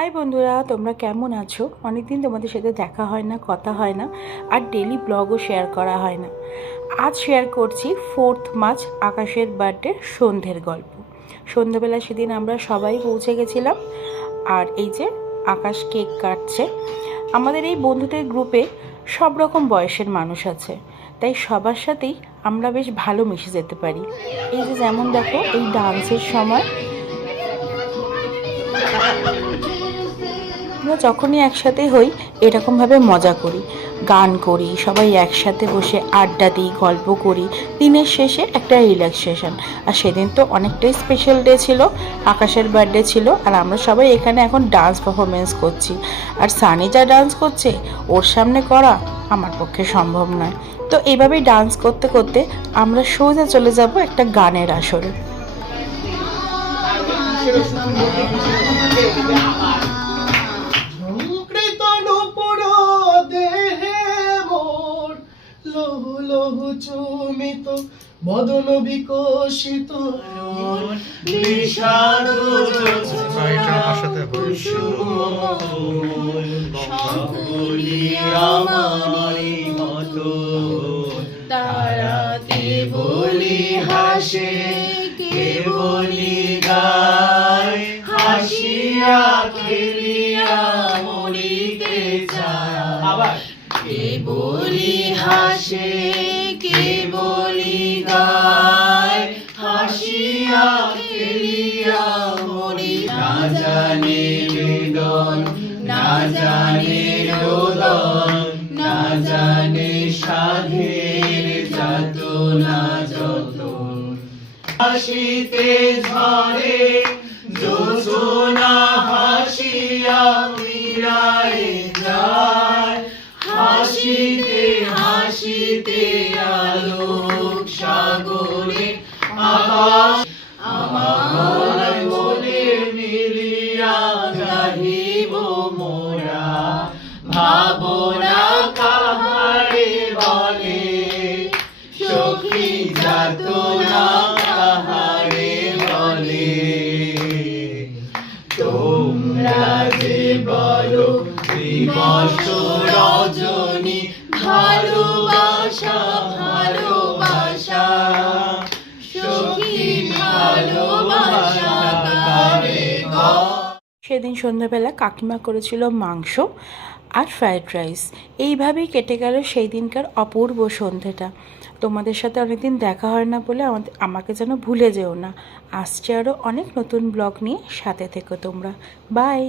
High বন্ধুরা, তোমরা কেমন আছো? অনেকদিন তোমাদের সাথে দেখা হয় না, কথা হয় না, আর ডেলি ব্লগও শেয়ার করা হয় না। আজ শেয়ার করছি 4th মার্চ আকাশের বার্থডে সন্ধ্যের গল্প। সন্ধ্যেবেলা সেদিন আমরা সবাই পৌঁছে গেছিলাম, আর এই যে আকাশ কেক কাটছে। আমাদের এই বন্ধুদের গ্রুপে সব রকম বয়সের মানুষ আছে, তাই সবার সাথেই আমরা বেশ ভালো মিশে যেতে পারি। এই যে যেমন দেখো, এই ডান্সের সময় আমরা যখনই একসাথে হই এরকমভাবে মজা করি, গান করি, সবাই একসাথে বসে আড্ডা দিই, গল্প করি। দিনের শেষে একটা রিল্যাক্সেশন। আর সেদিন তো অনেকটাই স্পেশাল ডে ছিল, আকাশের বার্থডে ছিল, আর আমরা সবাই এখানে এখন ডান্স পারফরমেন্স করছি। আর সানি যা ডান্স করছে ওর সামনে করা আমার পক্ষে সম্ভব নয়। তো এইভাবেই ডান্স করতে করতে আমরা সোজা চলে যাব একটা গানের আসরে। চুমিত বদন বিকশিত তারাতে বলি হাসে, কে বলি গায়, হাসিয়া খেলিয়া মরিতে চায়। আবার কে বলি হাসে, কে বলি গায়, হাসিয়া খেলিয়া মরি। না জানে বেদন, না জানে রোদন, না জানে সাধের যাতনা যত। হাসিতে ঝরে যোজনা, হাসিয়া ফিরায় যায়। হাসিতে হাসিতে আলোক সাগরে আকাশ আমার মনে মিলিয়া যাহিব মোরা। ভাবনা কাহারে বলে, সখী যাতনা কাহারে বলে। তোমরা যে বলো দিবস রজনী, ভালোবাসা ভালোবাসা, সখী ভালোবাসা কারে গো। সেদিন সন্ধ্যাবেলা কাকিমা করেছিল মাংস আর ফ্রায়েড রাইস। এইভাবেই কেটে গেল সেই দিনকার অপূর্ব সন্ধ্যেটা। তোমাদের সাথে অনেকদিন দেখা হয় না বলে আমাকে যেন ভুলে যেও না। আসছে আরও অনেক নতুন ব্লগ নিয়ে, সাথে থেকো তোমরা। বাই।